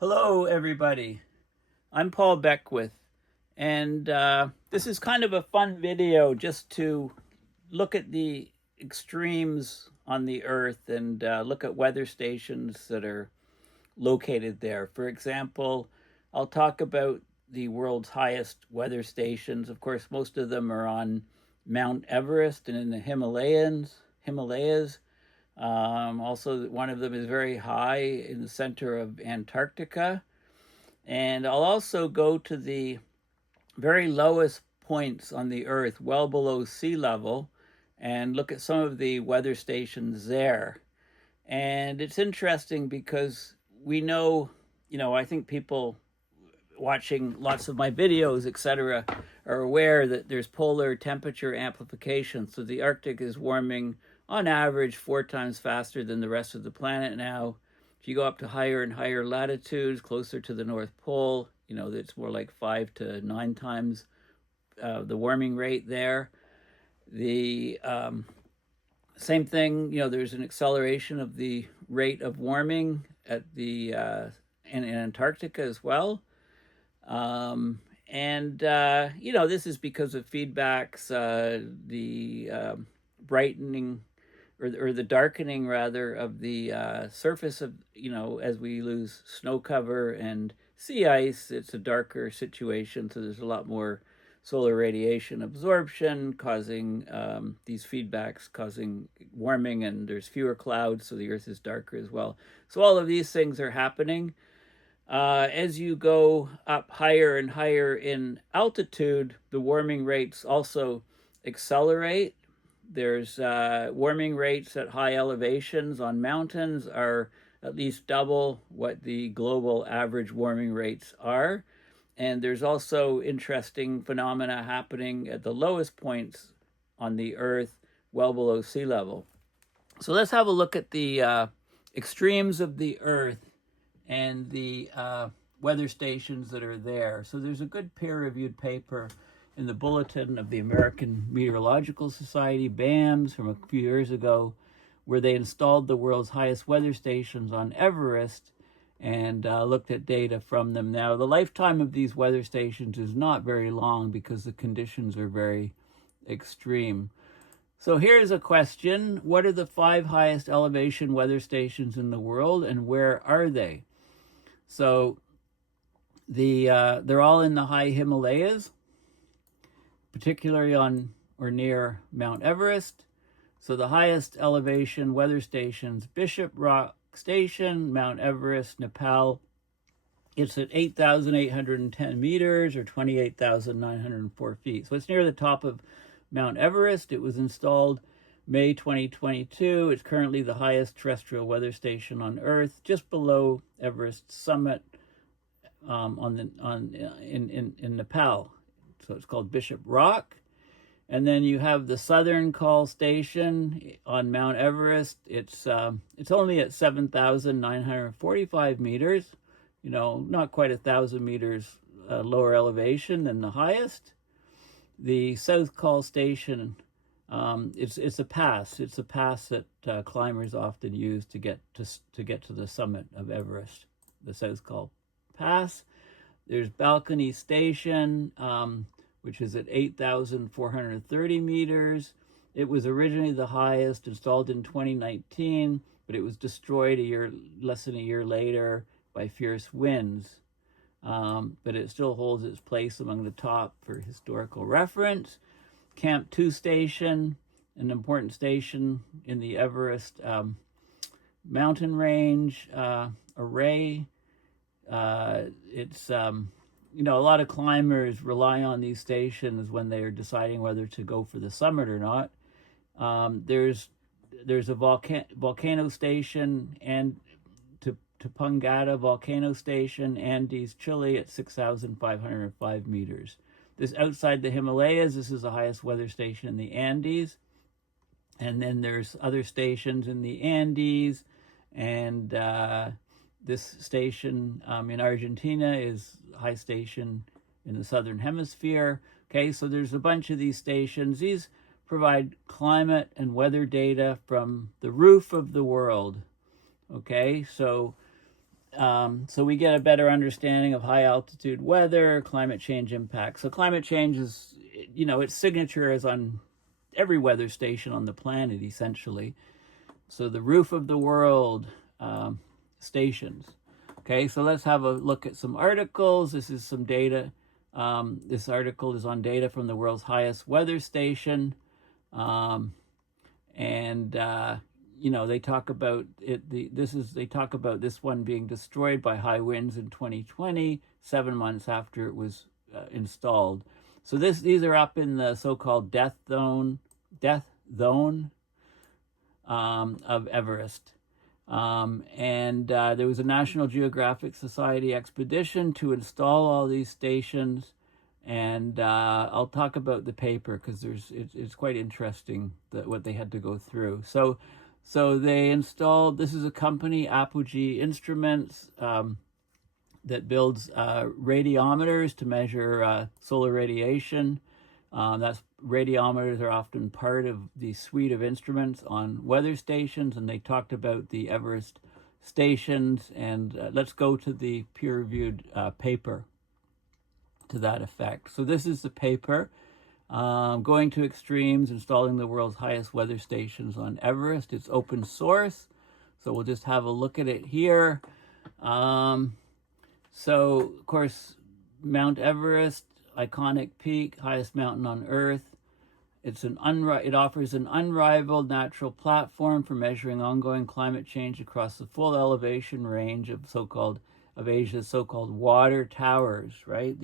Hello, everybody. I'm Paul Beckwith, and this is kind of a fun video just to look at the extremes on the Earth and look at weather stations that are located there. For example, I'll talk about the world's highest weather stations. Of course, most of them are on Mount Everest and in the Himalayas. Also, one of them is very high in the center of Antarctica. And I'll also go to the very lowest points on the Earth, well below sea level, and look at some of the weather stations there. And it's interesting because we know, I think people watching lots of my videos, etc., are aware that there's polar temperature amplification. So the Arctic is warming on average 4 times faster than the rest of the planet now. If you go up to higher and higher latitudes, closer to the North Pole, it's more like 5 to 9 times the warming rate there. The same thing, there's an acceleration of the rate of warming at the in Antarctica as well. This is because of feedbacks, the brightening or the darkening rather of the surface of, as we lose snow cover and sea ice, it's a darker situation. So there's a lot more solar radiation absorption causing these feedbacks, causing warming, and there's fewer clouds. So the Earth is darker as well. So all of these things are happening. As you go up higher and higher in altitude, the warming rates also accelerate. There's warming rates at high elevations on mountains are at least double what the global average warming rates are. And there's also interesting phenomena happening at the lowest points on the Earth, well below sea level. So let's have a look at the extremes of the Earth and the weather stations that are there. So there's a good peer-reviewed paper in the Bulletin of the American Meteorological Society, BAMS, from a few years ago, where they installed the world's highest weather stations on Everest and looked at data from them. Now, the lifetime of these weather stations is not very long because the conditions are very extreme. So here's a question. What are the 5 highest elevation weather stations in the world, and where are they? So they're all in the high Himalayas, particularly on or near Mount Everest. So the highest elevation weather stations, Bishop Rock Station, Mount Everest, Nepal. It's at 8,810 meters or 28,904 feet. So it's near the top of Mount Everest. It was installed May 2022. It's currently the highest terrestrial weather station on Earth, just below Everest summit in Nepal. So it's called Bishop Rock. And then you have the Southern Call Station on Mount Everest. It's only at 7,945 meters. Not quite 1,000 meters lower elevation than the highest. The South Call Station, it's a pass. It's a pass that climbers often use to get to the summit of Everest. The South Call Pass. There's Balcony Station, which is at 8,430 meters. It was originally the highest, installed in 2019, but it was destroyed less than a year later by fierce winds. But it still holds its place among the top for historical reference. Camp 2 Station, an important station in the Everest mountain range array. It's a lot of climbers rely on these stations when they are deciding whether to go for the summit or not. There's a volcano station and Tupangata Volcano Station, Andes, Chile, at 6,505 meters. This outside the Himalayas. This is the highest weather station in the Andes. And then there's other stations in the Andes, and this station in Argentina is a high station in the southern hemisphere. Okay, so there's a bunch of these stations. These provide climate and weather data from the roof of the world. Okay, so So we get a better understanding of high altitude weather, climate change impacts. So climate change is, its signature is on every weather station on the planet, essentially. So the roof of the world stations. Okay, so let's have a look at some articles. This is some data. This article is on data from the world's highest weather station. They talk about it. They talk about this one being destroyed by high winds in 2020, 7 months after it was installed. So these are up in the so-called death zone of Everest. There was a National Geographic Society expedition to install all these stations, and I'll talk about the paper because it's quite interesting what they had to go through. So they installed. This is a company, Apogee Instruments, that builds radiometers to measure solar radiation. Radiometers are often part of the suite of instruments on weather stations, and they talked about the Everest stations. And let's go to the peer-reviewed paper to that effect. So this is the paper, Going to Extremes, Installing the World's Highest Weather Stations on Everest. It's open source, so we'll just have a look at it here. So, of course, Mount Everest, iconic peak, highest mountain on Earth. It offers an unrivaled natural platform for measuring ongoing climate change across the full elevation range of Asia's so-called water towers. Right?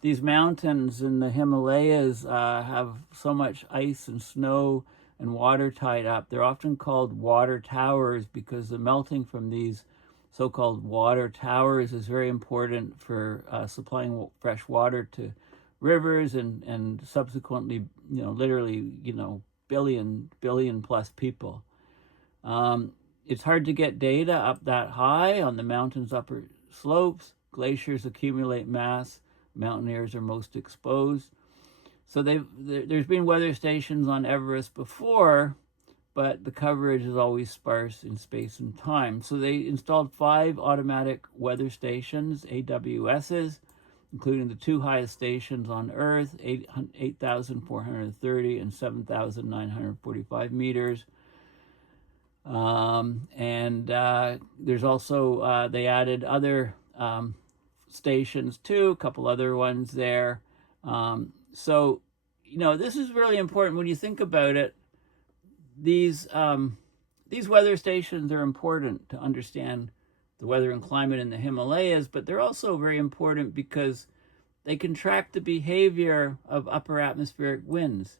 These mountains in the Himalayas have so much ice and snow and water tied up. They're often called water towers because the melting from these so-called water towers is very important for supplying fresh water to rivers and subsequently, literally, billion plus people. It's hard to get data up that high on the mountain's upper slopes. Glaciers accumulate mass. Mountaineers are most exposed. So there's been weather stations on Everest before, but the coverage is always sparse in space and time. So they installed 5 automatic weather stations, AWSs, including the 2 highest stations on Earth, 8,430 and 7,945 meters. There's also, they added other stations too, a couple other ones there. So, this is really important when you think about it. These weather stations are important to understand the weather and climate in the Himalayas, but they're also very important because they can track the behavior of upper atmospheric winds,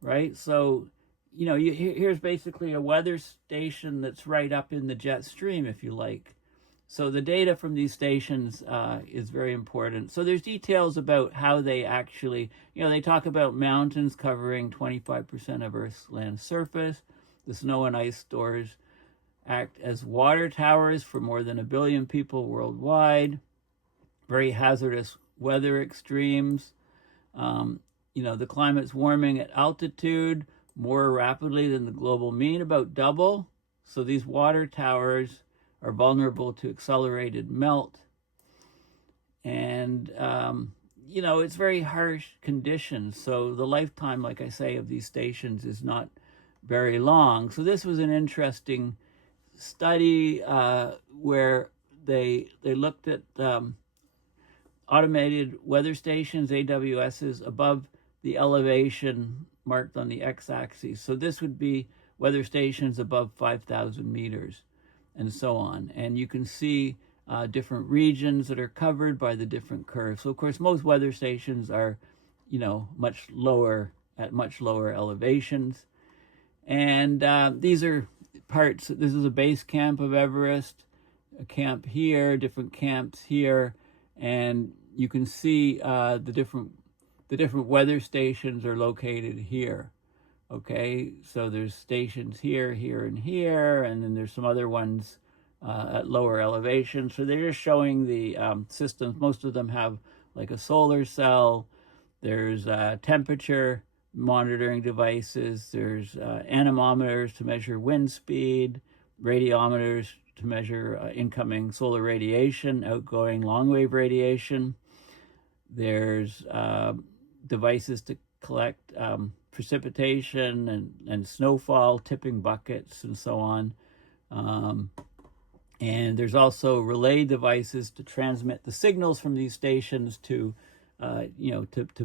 right? So, here's basically a weather station that's right up in the jet stream, if you like. So the data from these stations is very important. So there's details about how they actually, they talk about mountains covering 25% of Earth's land surface. The snow and ice stores act as water towers for more than 1 billion people worldwide. Very hazardous weather extremes. The climate's warming at altitude more rapidly than the global mean, about double. So these water towers are vulnerable to accelerated melt. And, it's very harsh conditions. So the lifetime, like I say, of these stations is not very long. So this was an interesting study where they looked at automated weather stations, AWSs, above the elevation marked on the x-axis. So this would be weather stations above 5,000 meters and so on. And you can see different regions that are covered by the different curves. So, of course, most weather stations are, much lower elevations. And these are parts. This is a base camp of Everest, a camp here, different camps here, and you can see the different weather stations are located here. Okay, so there's stations here, here, and here, and then there's some other ones at lower elevation. So they're just showing the systems. Most of them have like a solar cell. There's temperature monitoring devices. There's anemometers to measure wind speed, radiometers to measure incoming solar radiation, outgoing long-wave radiation. There's devices to collect precipitation and snowfall, tipping buckets, and so on. And there's also relay devices to transmit the signals from these stations to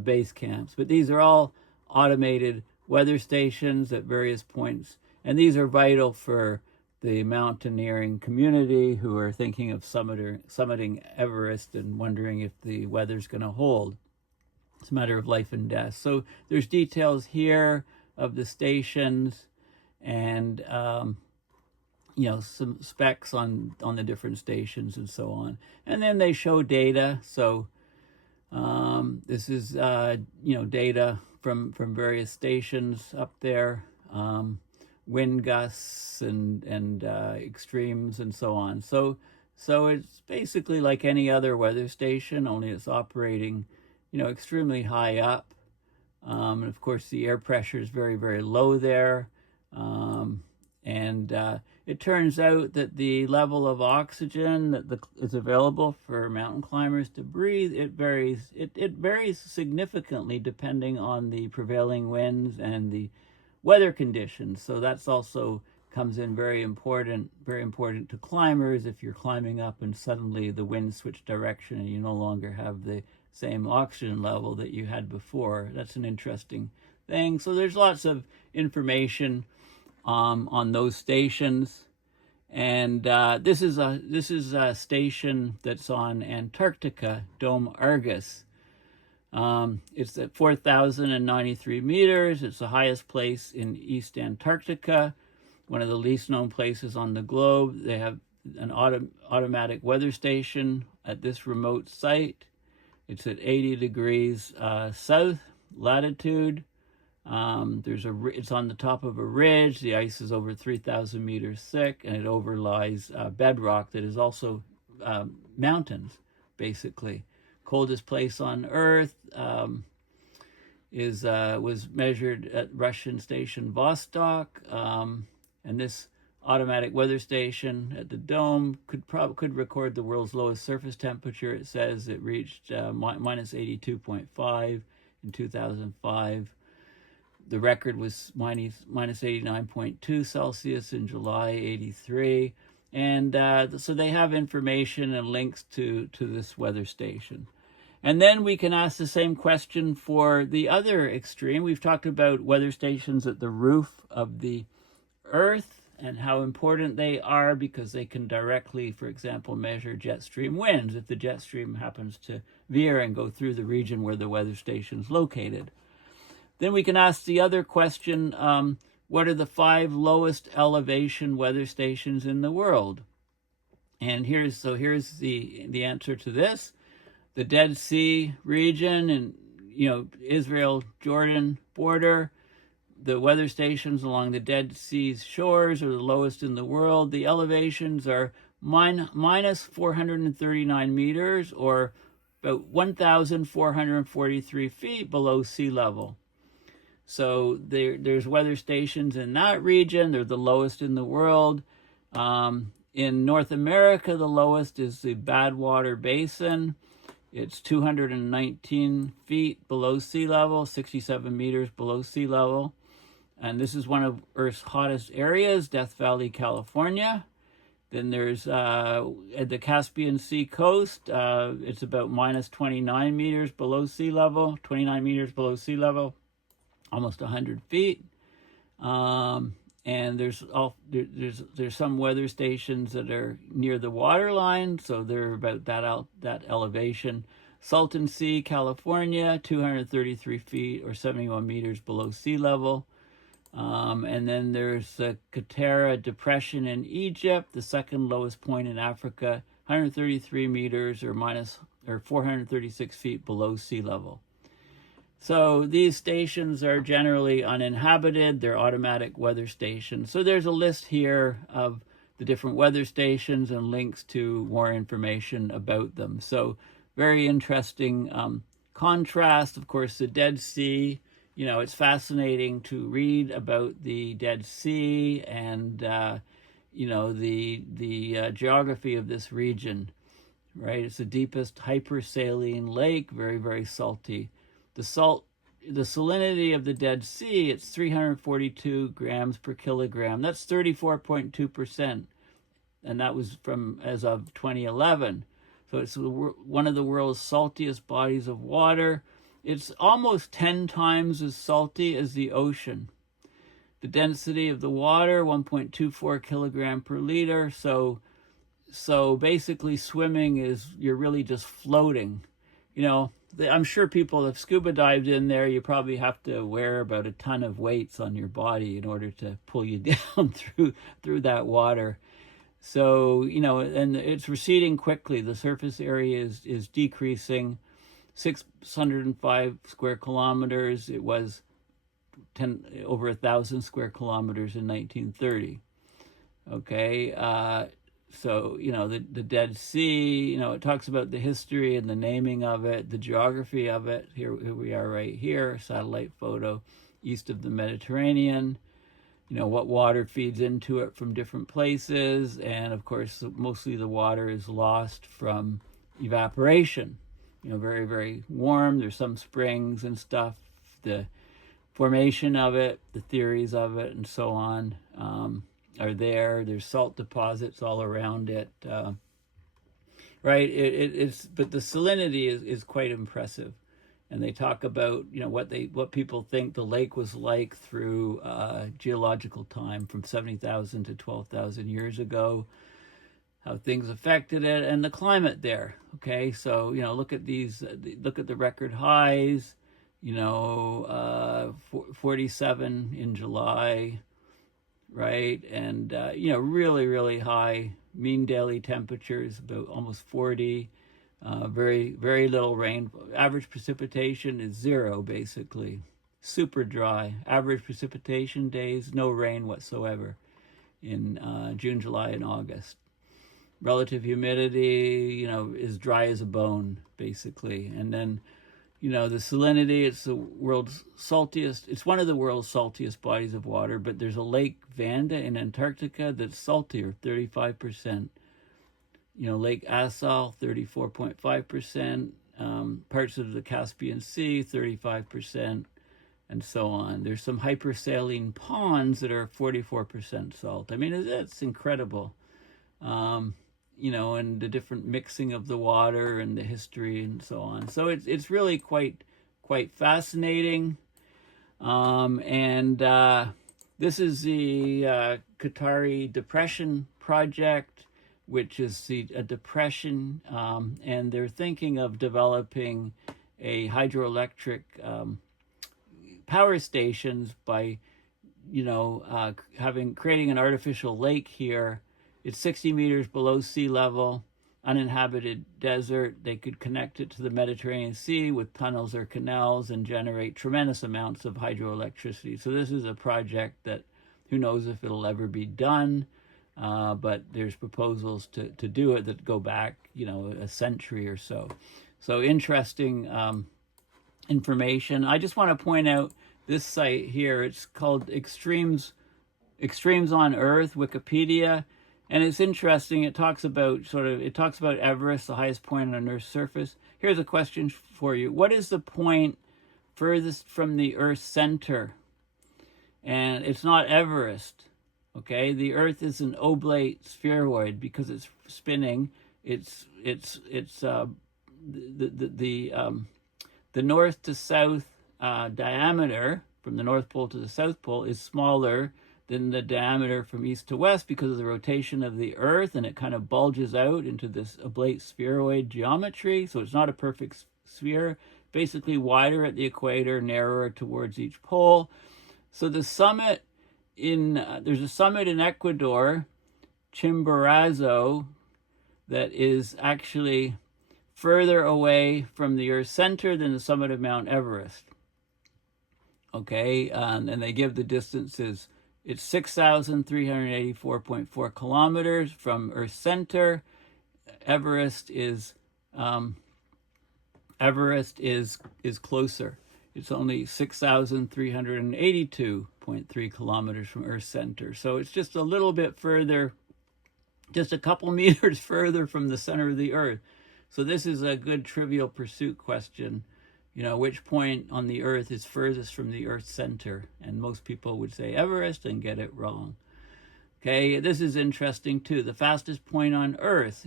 base camps. But these are all automated weather stations at various points, and these are vital for the mountaineering community who are thinking of summiting Everest and wondering if the weather's going to hold. It's a matter of life and death. So there's details here of the stations and some specs on the different stations and so on. And then they show data. So this is data from various stations up there, wind gusts and extremes and so on. So it's basically like any other weather station, only it's operating extremely high up. And of course the air pressure is very, very low there. And it turns out that the level of oxygen that is available for mountain climbers to breathe, it varies. It varies significantly depending on the prevailing winds and the weather conditions. So that's also comes in very important to climbers. If you're climbing up and suddenly the winds switch direction and you no longer have the same oxygen level that you had before, that's an interesting thing. So there's lots of information on those stations, and this is a station that's on Antarctica, Dome Argus. It's at 4,093 meters. It's the highest place in East Antarctica, one of the least known places on the globe. They have an automatic weather station at this remote site. It's at 80 degrees south latitude. It's on the top of a ridge. The ice is over 3,000 meters thick, and it overlies bedrock that is also mountains, basically. Coldest place on Earth was measured at Russian station Vostok, and this automatic weather station at the dome could record the world's lowest surface temperature. It says it reached minus 82.5 in 2005. The record was minus 89.2 Celsius in July 83. And so they have information and links to this weather station. And then we can ask the same question for the other extreme. We've talked about weather stations at the roof of the Earth and how important they are because they can directly, for example, measure jet stream winds if the jet stream happens to veer and go through the region where the weather station is located. Then we can ask the other question, what are the 5 lowest elevation weather stations in the world? And here's the answer to this. The Dead Sea region and Israel-Jordan border, the weather stations along the Dead Sea's shores are the lowest in the world. The elevations are minus 439 meters or about 1,443 feet below sea level. So there's weather stations in that region. They're the lowest in the world. In North America, the lowest is the Badwater Basin. It's 219 feet below sea level, 67 meters below sea level. And this is one of Earth's hottest areas, Death Valley, California. Then there's at the Caspian Sea coast, it's about minus 29 meters below sea level, 29 meters below sea level, almost 100 feet. And there's some weather stations that are near the waterline, so they're about that elevation. Salton Sea, California, 233 feet or 71 meters below sea level. And then there's the Qattara Depression in Egypt, the second lowest point in Africa, 133 meters or 436 feet below sea level. So these stations are generally uninhabited. They're automatic weather stations. So there's a list here of the different weather stations and links to more information about them. So very interesting contrast. Of course, the Dead Sea, it's fascinating to read about the Dead Sea and, the geography of this region, right? It's the deepest hypersaline lake, very, very salty. The salinity of the Dead Sea, it's 342 grams per kilogram. That's 34.2%. And that was from as of 2011. So it's one of the world's saltiest bodies of water. It's almost 10 times as salty as the ocean. The density of the water, 1.24 kilogram per liter. So basically swimming you're really just floating. I'm sure people have scuba dived in there. You probably have to wear about a ton of weights on your body in order to pull you down through that water. So, and it's receding quickly. The surface area is decreasing. 605 square kilometers. It was over 1,000 square kilometers in 1930. Okay, so the Dead Sea. It talks about the history and the naming of it, the geography of it. Here we are, right here, satellite photo, east of the Mediterranean. What water feeds into it from different places, and of course, mostly the water is lost from evaporation. Very, very warm. There's some springs and stuff. The formation of it, the theories of it, and so on are there. There's salt deposits all around it, right? But the salinity is quite impressive, and they talk about what people think the lake was like through geological time from 70,000 to 12,000 years ago. How things affected it and the climate there. Okay, so look at these. Look at the record highs. 47 in July, right? And really, really high mean daily temperatures, about almost 40. Very, very little rain. Average precipitation is 0, basically. Super dry. Average precipitation days, no rain whatsoever in June, July, and August. Relative humidity, is dry as a bone, basically. And then, the salinity, it's the world's saltiest. It's one of the world's saltiest bodies of water, but there's a Lake Vanda in Antarctica that's saltier, 35%. Lake Assal, 34.5%. Parts of the Caspian Sea, 35%, and so on. There's some hypersaline ponds that are 44% salt. I mean, it's incredible. And the different mixing of the water and the history and so on. So it's really quite fascinating. This is the Qatari Depression Project, which is a depression, and they're thinking of developing a hydroelectric power stations by, creating an artificial lake here. It's 60 meters below sea level, uninhabited desert. They could connect it to the Mediterranean Sea with tunnels or canals and generate tremendous amounts of hydroelectricity. So this is a project that who knows if it'll ever be done, but there's proposals to do it that go back, a century or so. So interesting information. I just want to point out this site here. It's called Extremes on Earth, Wikipedia. And it's interesting. It talks about Everest, the highest point on Earth's surface. Here's a question for you. What is the point furthest from the Earth's center? And it's not Everest. Okay, the Earth is an oblate spheroid because it's spinning. The north to south diameter from the North Pole to the South Pole is smaller than the diameter from east to west because of the rotation of the Earth, and it kind of bulges out into this oblate spheroid geometry. So it's not a perfect sphere, basically wider at the equator, narrower towards each pole. So the summit there's a summit in Ecuador, Chimborazo, that is actually further away from the Earth's center than the summit of Mount Everest. Okay, and they give the distances. It's 6,384.4 kilometers from Earth's center. Everest is closer. It's only 6,382.4 9.3 kilometers from Earth's center. So it's just a little bit further, just a couple meters further from the center of the Earth. So this is a good Trivial Pursuit question. You know, which point on the Earth is furthest from the Earth's center? And most people would say Everest and get it wrong. Okay, this is interesting too. The fastest point on Earth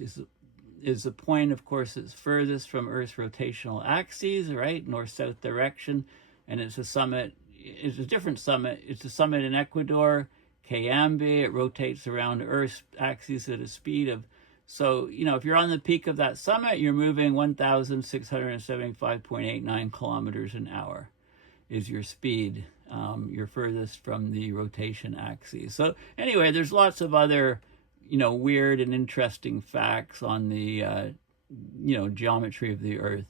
is the point, of course, that's furthest from Earth's rotational axes, right? North-south direction. And it's a summit, it's a different summit. It's a summit in Ecuador, Cayambe. It rotates around Earth's axis at a speed of, so, you know, if you're on the peak of that summit, you're moving 1,675.89 kilometers an hour is your speed. You're furthest from the rotation axis. So anyway, there's lots of other, you know, weird and interesting facts on the, you know, geometry of the Earth,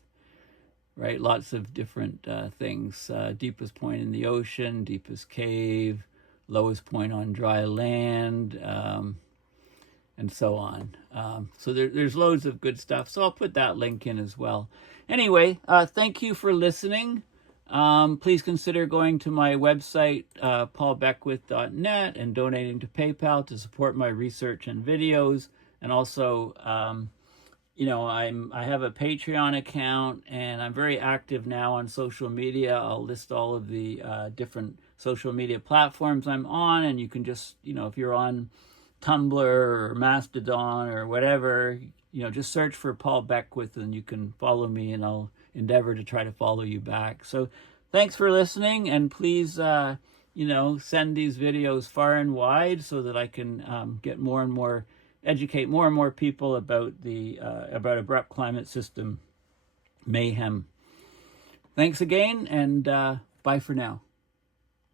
right? Lots of different things. Deepest point in the ocean, deepest cave, lowest point on dry land, and so on. So there's loads of good stuff. So I'll put that link in as well. Anyway, thank you for listening. Please consider going to my website, paulbeckwith.net, and donating to PayPal to support my research and videos. And also, you know, I have a Patreon account, and I'm very active now on social media. I'll list all of the different social media platforms I'm on, and you can just, you know, if you're on Tumblr or Mastodon or whatever, you know, just search for Paul Beckwith and you can follow me, and I'll endeavor to try to follow you back. So thanks for listening, and please, you know, send these videos far and wide so that I can get more and more, educate more and more people about the about abrupt climate system mayhem. Thanks again, and bye for now.